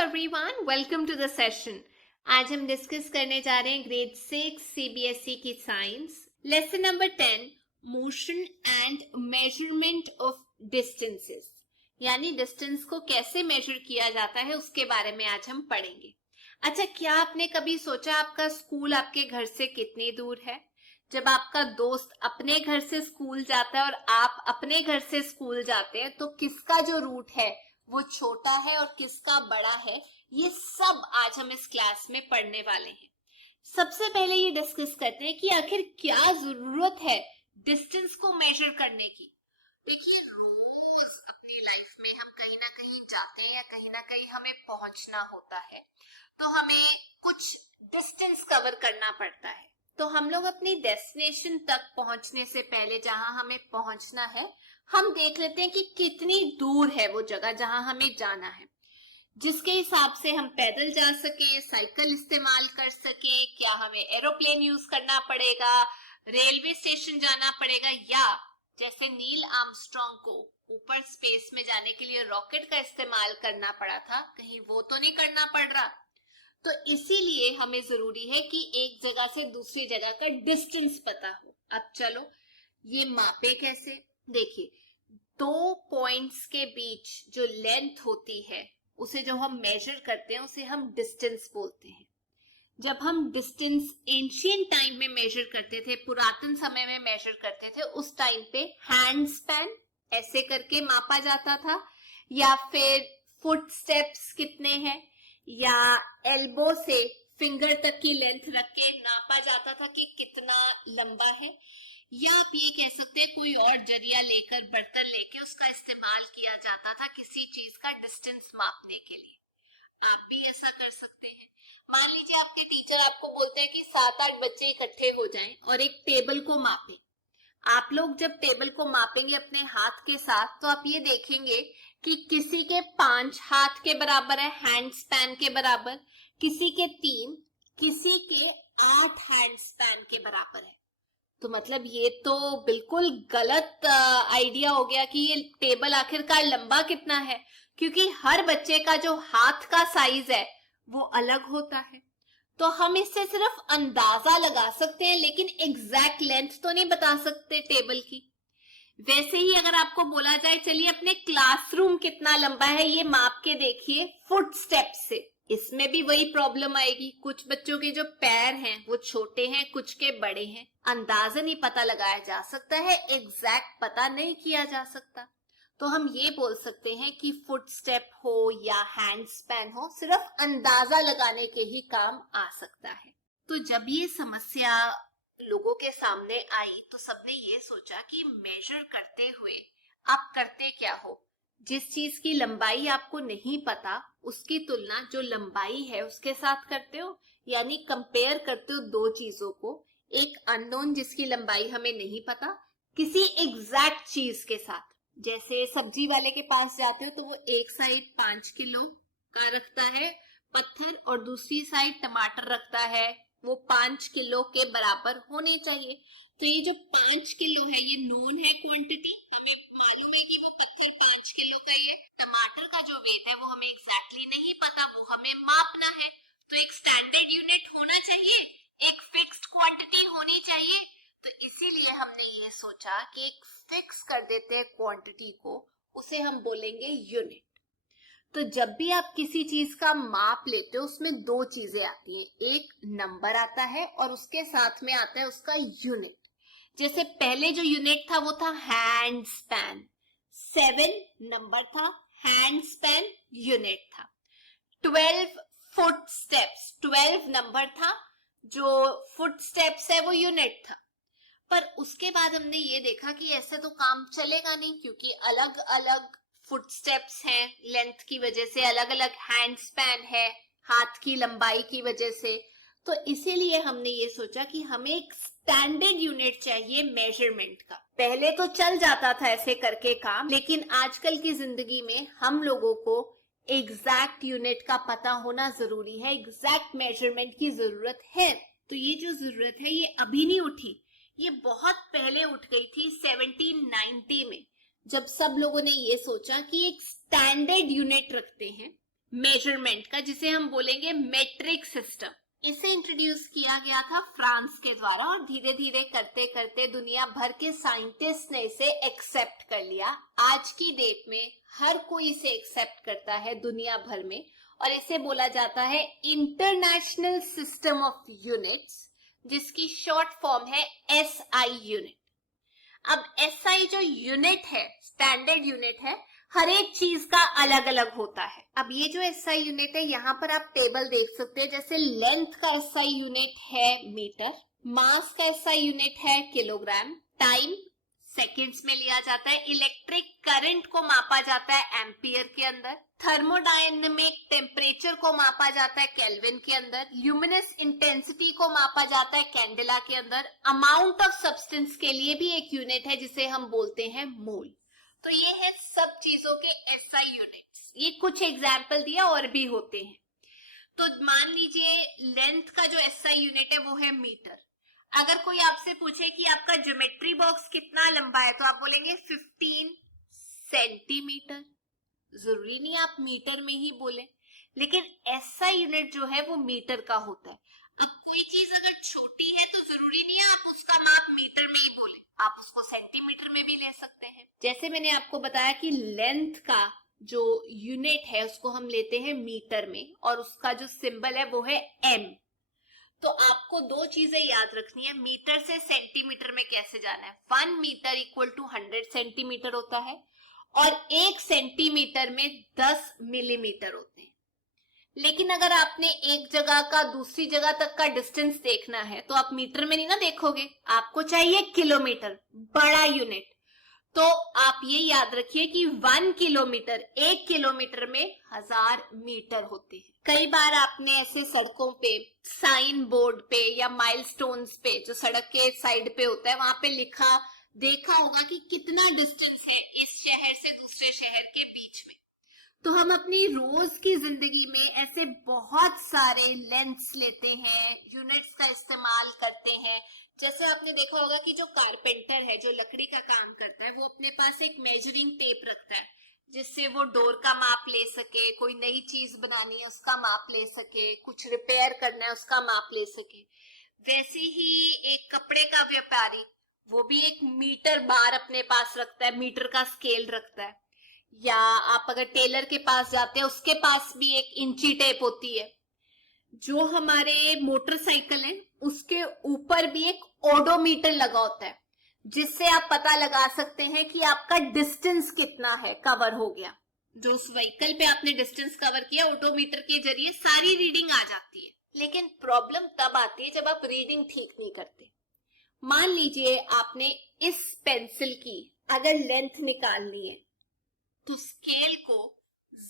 Everyone, welcome to the session. आज हम discuss करने जा रहे हैं ग्रेड 6 सीबीएसई की science, lesson number 10, motion and measurement of distances. यानी डिस्टेंस को कैसे मेजर किया जाता है उसके बारे में आज हम पढ़ेंगे। अच्छा, क्या आपने कभी सोचा आपका स्कूल आपके घर से कितनी दूर है? जब आपका दोस्त अपने घर से स्कूल जाता है और आप अपने घर से स्कूल जाते हैं तो किसका जो रूट है वो छोटा है और किसका बड़ा है, ये सब आज हम इस क्लास में पढ़ने वाले हैं। सबसे पहले ये डिस्कस करते हैं कि आखिर क्या जरूरत है डिस्टेंस को मेजर करने की। देखिए, रोज अपनी लाइफ में हम कहीं ना कहीं जाते हैं या कहीं ना कहीं हमें पहुंचना होता है, तो हमें कुछ डिस्टेंस कवर करना पड़ता है। तो हम लोग अपनी डेस्टिनेशन तक पहुंचने से पहले जहां हमें पहुंचना है, हम देख लेते हैं कि कितनी दूर है वो जगह जहां हमें जाना है, जिसके हिसाब से हम पैदल जा सके, साइकिल इस्तेमाल कर सके, क्या हमें एरोप्लेन यूज करना पड़ेगा, रेलवे स्टेशन जाना पड़ेगा, या जैसे नील आर्मस्ट्रॉन्ग को ऊपर स्पेस में जाने के लिए रॉकेट का इस्तेमाल करना पड़ा था, कहीं वो तो नहीं करना पड़ रहा। तो इसीलिए हमें जरूरी है कि एक जगह से दूसरी जगह का डिस्टेंस पता हो। अब चलो ये मापे कैसे। देखिए, दो पॉइंट्स के बीच जो लेंथ होती है उसे जो हम मेजर करते हैं उसे हम डिस्टेंस बोलते हैं। जब हम डिस्टेंस एंशियंट टाइम में मेजर करते थे, पुरातन समय में मेजर करते थे, उस टाइम पे हैंड स्पैन ऐसे करके मापा जाता था, या फिर फुट स्टेप्स कितने हैं, या एल्बो से फिंगर तक की लेंथ रख के नापा जाता था कि कितना लंबा है, या आप ये कह सकते हैं कोई और जरिया लेकर, बर्तन लेके उसका इस्तेमाल किया जाता था किसी चीज का डिस्टेंस मापने के लिए। आप भी ऐसा कर सकते हैं। मान लीजिए आपके टीचर आपको बोलते हैं कि 7-8 बच्चे इकट्ठे हो जाएं और एक टेबल को मापें। आप लोग जब टेबल को मापेंगे अपने हाथ के साथ, तो आप ये देखेंगे कि किसी के 5 हाथ के बराबर है, हैंड स्पैन के बराबर, किसी के 3, किसी के 8 हैंड स्पैन के बराबर है। तो मतलब ये तो बिल्कुल गलत आइडिया हो गया कि ये टेबल आखिरकार लंबा कितना है, क्योंकि हर बच्चे का जो हाथ का साइज है वो अलग होता है। तो हम इससे सिर्फ अंदाजा लगा सकते हैं, लेकिन एग्जैक्ट लेंथ तो नहीं बता सकते टेबल की। वैसे ही अगर आपको बोला जाए चलिए अपने क्लासरूम कितना लंबा है ये माप के देखिए फुट स्टेप से, इसमें भी वही प्रॉब्लम आएगी। कुछ बच्चों के जो पैर हैं वो छोटे हैं, कुछ के बड़े हैं। अंदाजा नहीं पता लगाया जा सकता है, एग्जैक्ट पता नहीं किया जा सकता। तो हम ये बोल सकते हैं कि फुट स्टेप हो या हैंड स्पैन हो, सिर्फ अंदाजा लगाने के ही काम आ सकता है। तो जब ये समस्या लोगों के सामने आई तो सबने ये सोचा कि मेजर करते हुए आप करते क्या हो। जिस चीज की लंबाई आपको नहीं पता उसकी तुलना जो लंबाई है उसके साथ करते हो, यानी कंपेयर करते हो दो चीजों को, एक अननोन जिसकी लंबाई हमें नहीं पता किसी एग्जैक्ट चीज के साथ। जैसे सब्जी वाले के पास जाते हो तो वो एक साइड 5 किलो का रखता है पत्थर और दूसरी साइड टमाटर रखता है, वो 5 किलो के बराबर होने चाहिए। तो ये जो 5 किलो है ये नोन है क्वांटिटी, हमें मालूम है कि वो पत्थर 5 किलो का ही है। टमाटर का जो वेट है वो हमें एग्जैक्टली नहीं पता, वो हमें मापना है। तो एक स्टैंडर्ड यूनिट होना चाहिए, एक फिक्स्ड क्वांटिटी होनी चाहिए। तो इसीलिए हमने ये सोचा कि एक फिक्स कर देते हैं क्वांटिटी को, उसे हम बोलेंगे यूनिट। तो जब भी आप किसी चीज का माप लेते हो उसमें दो चीजें आती हैं, एक नंबर आता है और उसके साथ में आता है उसका यूनिट। जैसे पहले जो यूनिट था वो था हैंड स्पैन, 7 नंबर था, हैंड स्पैन यूनिट था। 12 फुट स्टेप्स 12 नंबर था, जो फुट स्टेप्स है वो यूनिट था। पर उसके बाद हमने ये देखा कि ऐसे तो काम चलेगा नहीं, क्योंकि अलग अलग फुट स्टेप्स हैं, लेंथ की वजह से अलग अलग हैंड स्पैन है हाथ की लंबाई की वजह से। तो इसीलिए हमने ये सोचा कि हमें एक स्टैंडर्ड यूनिट चाहिए मेजरमेंट का। पहले तो चल जाता था ऐसे करके काम, लेकिन आजकल की जिंदगी में हम लोगों को एग्जैक्ट यूनिट का पता होना जरूरी है, एग्जैक्ट मेजरमेंट की जरूरत है। तो ये जो जरूरत है ये अभी नहीं उठी, ये बहुत पहले उठ गई थी 1790 में, जब सब लोगों ने ये सोचा कि एक स्टैंडर्ड यूनिट रखते हैं मेजरमेंट का, जिसे हम बोलेंगे मेट्रिक सिस्टम। इसे इंट्रोड्यूस किया गया था फ्रांस के द्वारा और धीरे धीरे करते करते दुनिया भर के साइंटिस्ट ने इसे एक्सेप्ट कर लिया। आज की डेट में हर कोई इसे एक्सेप्ट करता है दुनिया भर में, और इसे बोला जाता है इंटरनेशनल सिस्टम ऑफ यूनिट्स, जिसकी शॉर्ट फॉर्म है एसआई यूनिट। अब एसआई जो यूनिट है, स्टैंडर्ड यूनिट है, हर एक चीज का अलग अलग होता है। अब ये जो एसआई यूनिट है, यहाँ पर आप टेबल देख सकते हैं। जैसे लेंथ का एसआई यूनिट है मीटर, मास का एसआई यूनिट है किलोग्राम, टाइम सेकंड्स में लिया जाता है, इलेक्ट्रिक करंट को मापा जाता है एम्पियर के अंदर, थर्मोडायनेमिक टेम्परेचर को मापा जाता है केल्विन के अंदर, ल्यूमिनस इंटेंसिटी को मापा जाता है कैंडेला के अंदर, अमाउंट ऑफ सब्सटेंस के लिए भी एक यूनिट है जिसे हम बोलते हैं मोल। तो ये है सब चीजों के एसआई यूनिट्स। ये कुछ एग्जाम्पल दिया, और भी होते हैं। तो मान लीजिए लेंथ का जो एसआई यूनिट है वो है मीटर। अगर कोई आपसे पूछे कि आपका ज्योमेट्री बॉक्स कितना लंबा है, तो आप बोलेंगे 15 सेंटीमीटर। जरूरी नहीं आप मीटर में ही बोले, लेकिन एसआई यूनिट जो है वो मीटर का होता है। अब कोई चीज अगर छोटी है तो जरूरी नहीं है आप उसका माप मीटर में ही बोले, आप उसको सेंटीमीटर में भी ले सकते हैं। जैसे मैंने आपको बताया कि लेंथ का जो यूनिट है उसको हम लेते हैं मीटर में, और उसका जो सिंबल है वो है एम। तो आपको दो चीजें याद रखनी है, मीटर से सेंटीमीटर में कैसे जाना है। 1 मीटर इक्वल टू 100 सेंटीमीटर होता है, और 1 सेंटीमीटर में 10 मिलीमीटर होते हैं। लेकिन अगर आपने एक जगह का दूसरी जगह तक का डिस्टेंस देखना है तो आप मीटर में नहीं ना देखोगे, आपको चाहिए किलोमीटर, बड़ा यूनिट। तो आप ये याद रखिए कि 1 किलोमीटर, 1 किलोमीटर में 1000 मीटर होते हैं। कई बार आपने ऐसे सड़कों पे, साइन बोर्ड पे या माइलस्टोन्स पे, जो सड़क के साइड पे होता है, वहां पे लिखा देखा होगा कि कितना डिस्टेंस है इस शहर से दूसरे शहर के बीच में। तो हम अपनी रोज की जिंदगी में ऐसे बहुत सारे लेंथ्स लेते हैं, यूनिट्स का इस्तेमाल करते हैं। जैसे आपने देखा होगा कि जो कारपेंटर है, जो लकड़ी का काम करता है, वो अपने पास एक मेजरिंग टेप रखता है जिससे वो डोर का माप ले सके, कोई नई चीज बनानी है उसका माप ले सके, कुछ रिपेयर करना है उसका माप ले सके। वैसे ही एक कपड़े का व्यापारी, वो भी एक मीटर बार अपने पास रखता है, मीटर का स्केल रखता है। या आप अगर टेलर के पास जाते हैं, उसके पास भी एक इंची टेप होती है। जो हमारे मोटरसाइकिल है उसके ऊपर भी एक ओडोमीटर लगा होता है, जिससे आप पता लगा सकते हैं कि आपका डिस्टेंस कितना है, कवर हो गया। जो उस व्हीकल पे आपने डिस्टेंस कवर किया, ओडोमीटर के जरिए सारी रीडिंग आ जाती है। लेकिन प्रॉब्लम तब आती है जब आप रीडिंग ठीक नहीं करते। मान लीजिए आपने इस पेंसिल की अगर लेंथ निकालनी है, तो स्केल को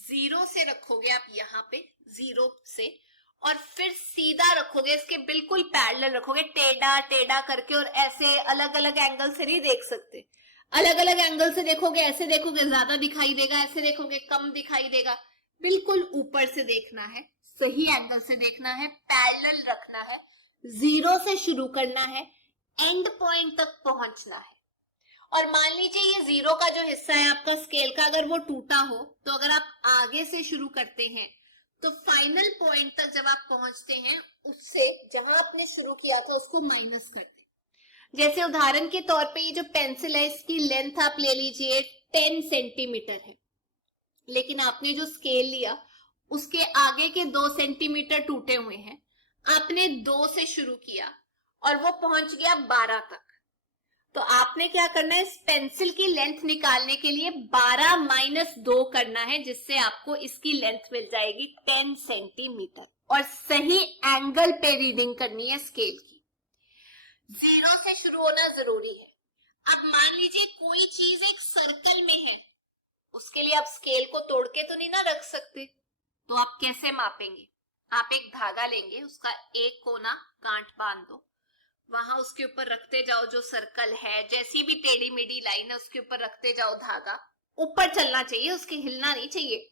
0 से रखोगे आप यहाँ पे, 0 से, और फिर सीधा रखोगे, इसके बिल्कुल पैरेलल रखोगे, टेढ़ा टेढ़ा करके, और ऐसे अलग अलग एंगल से नहीं देख सकते। अलग अलग एंगल से देखोगे, ऐसे देखोगे ज्यादा दिखाई देगा, ऐसे देखोगे कम दिखाई देगा। बिल्कुल ऊपर से देखना है, सही एंगल से देखना है, पैरेलल रखना है, 0 से शुरू करना है, एंड पॉइंट तक पहुंचना है। और मान लीजिए ये 0 का जो हिस्सा है आपका स्केल का, अगर वो टूटा हो, तो अगर आप आगे से शुरू करते हैं तो फाइनल पॉइंट तक जब आप पहुंचते हैं, उससे जहां आपने शुरू किया था उसको माइनस करते हैं। जैसे उदाहरण के तौर पे ये जो पेंसिल है, इसकी लेंथ आप ले लीजिए 10 सेंटीमीटर है, लेकिन आपने जो स्केल लिया उसके आगे के 2 सेंटीमीटर टूटे हुए हैं। आपने 2 से शुरू किया और वो पहुंच गया 12 तक। तो आपने क्या करना है, इस पेंसिल की लेंथ निकालने के लिए 12 माइनस 2 करना है, जिससे आपको इसकी लेंथ मिल जाएगी 10 सेंटीमीटर। और सही एंगल पे रीडिंग करनी है स्केल की। 0 से शुरू होना जरूरी है। अब मान लीजिए कोई चीज एक सर्कल में है, उसके लिए आप स्केल को तोड़ के तो नहीं ना रख सकते, तो आप कैसे मापेंगे? आप एक धागा लेंगे, उसका एक कोना गांठ बांध दो, वहां उसके ऊपर रखते जाओ जो सर्कल है, जैसी भी टेढ़ी मेढ़ी लाइन है उसके ऊपर रखते जाओ धागा, ऊपर चलना चाहिए, उसके हिलना नहीं चाहिए।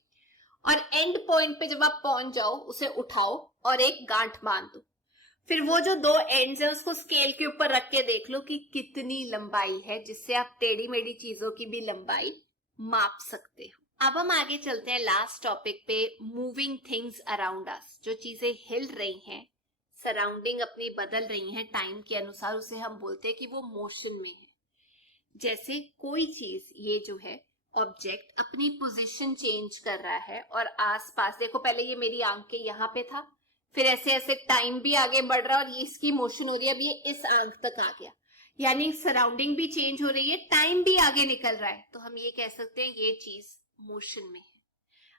और एंड पॉइंट पे जब आप पहुंच जाओ, उसे उठाओ और एक गांठ बांध दो। फिर वो जो 2 एंड्स है उसको स्केल के ऊपर रख के देख लो कि कितनी लंबाई है, जिससे आप टेढ़ी मेढ़ी चीजों की भी लंबाई माप सकते हो। अब हम आगे चलते हैं लास्ट टॉपिक पे, मूविंग थिंग्स अराउंड अस। जो चीजें हिल रही हैं, सराउंडिंग अपनी बदल रही हैं टाइम के अनुसार, उसे हम बोलते हैं कि वो मोशन में है। जैसे कोई चीज, ये जो है ऑब्जेक्ट, अपनी पोजीशन चेंज कर रहा है और आसपास देखो, पहले ये मेरी आंख के यहाँ पे था, फिर ऐसे ऐसे टाइम भी आगे बढ़ रहा है और ये इसकी मोशन हो रही है, अब ये इस आंख तक आ गया, यानी सराउंडिंग भी चेंज हो रही है, टाइम भी आगे निकल रहा है, तो हम ये कह सकते हैं ये चीज मोशन में है।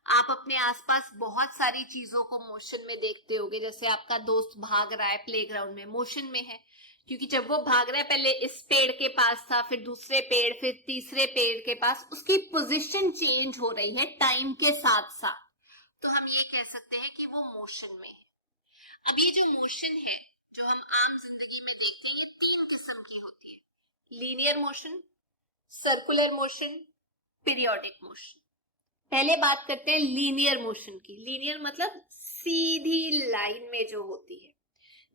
आप अपने आसपास बहुत सारी चीजों को मोशन में देखते होगे, जैसे आपका दोस्त भाग रहा है प्लेग्राउंड में, मोशन में है, क्योंकि जब वो भाग रहा है पहले इस पेड़ के पास था, फिर दूसरे पेड़, फिर तीसरे पेड़ के पास, उसकी पोजीशन चेंज हो रही है टाइम के साथ साथ, तो हम ये कह सकते हैं कि वो मोशन में है। अब ये जो मोशन है, जो हम आम जिंदगी में देखते हैं, तीन किस्म की होती है: linear motion, circular motion, periodic motion. पहले बात करते हैं लीनियर मोशन की। लीनियर मतलब सीधी लाइन में जो होती है,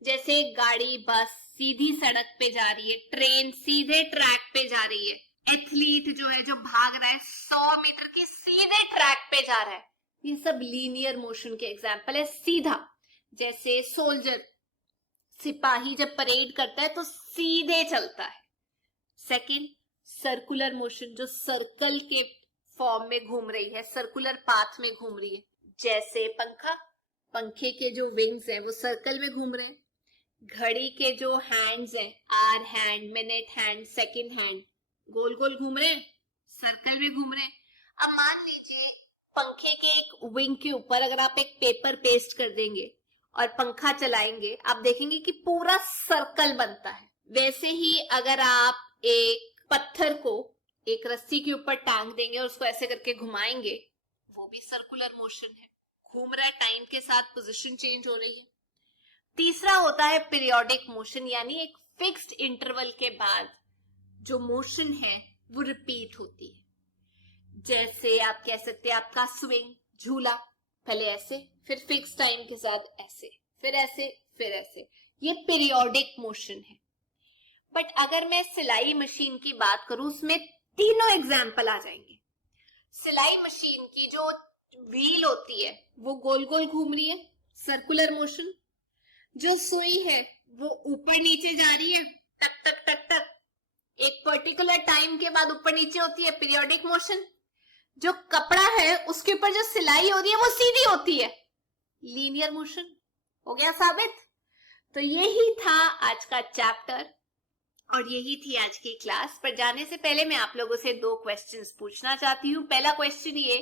जैसे गाड़ी, बस सीधी सड़क पे जा रही है, ट्रेन सीधे ट्रैक पे जा रही है, एथलीट जो है जो भाग रहा है 100 मीटर के सीधे ट्रैक पे जा रहा है, ये सब लीनियर मोशन के एग्जाम्पल है। सीधा, जैसे सोल्जर, सिपाही जब परेड करता है तो सीधे चलता है। सेकंड, सर्कुलर मोशन, जो सर्कल के फॉर्म में घूम रही है, सर्कुलर पाथ में घूम रही है, जैसे पंखा, पंखे के जो विंग्स हैं वो सर्कल में घूम रहे हैं। घड़ी के जो हैंड्स हैं, hour hand, minute hand, second hand, गोल गोल घूम रहे हैं, सर्कल में घूम रहे हैं। अब मान लीजिए पंखे के एक विंग के ऊपर अगर आप एक पेपर पेस्ट कर देंगे और पंखा चलाएंगे, आप देखेंगे कि पूरा सर्कल बनता है। वैसे ही अगर आप एक पत्थर को एक रस्सी के ऊपर टांग देंगे और उसको ऐसे करके घुमाएंगे, वो भी सर्कुलर मोशन है, घूम रहा है टाइम के साथ, पोजीशन चेंज हो रही है। तीसरा होता है पीरियोडिक मोशन, यानी एक फिक्स्ड इंटरवल के बाद जो मोशन है वो रिपीट होती है। जैसे आप कह सकते हैं आपका स्विंग, झूला, पहले ऐसे, फिर फिक्स टाइम के साथ ऐसे, फिर ऐसे, फिर ऐसे, ये पीरियोडिक मोशन है। बट अगर मैं सिलाई मशीन की बात करूं, उसमें तीनों एग्जाम्पल आ जाएंगे। सिलाई मशीन की जो व्हील होती है वो गोल गोल घूम रही है, सर्कुलर मोशन। जो सुई है वो ऊपर नीचे जा रही है, टक टक टक टक, एक पर्टिकुलर टाइम के बाद ऊपर नीचे होती है, पीरियोडिक मोशन। जो कपड़ा है उसके ऊपर जो सिलाई हो रही है वो सीधी होती है, लीनियर मोशन। हो गया साबित। तो यही था आज का चैप्टर और यही थी आज की क्लास। पर जाने से पहले मैं आप लोगों से 2 क्वेश्चंस पूछना चाहती हूँ। पहला क्वेश्चन ये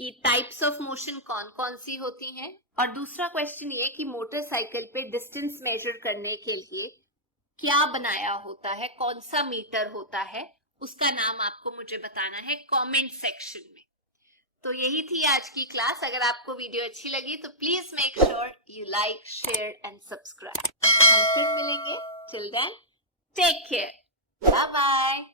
कि टाइप्स ऑफ मोशन कौन कौन सी होती हैं, और दूसरा क्वेश्चन ये कि मोटरसाइकिल पे डिस्टेंस मेजर करने के लिए क्या बनाया होता है, कौन सा मीटर होता है, उसका नाम आपको मुझे बताना है कमेंट सेक्शन में। तो यही थी आज की क्लास। अगर आपको वीडियो अच्छी लगी तो please make sure you like, share and subscribe. हम फिर मिलेंगे। Till then take care, bye bye.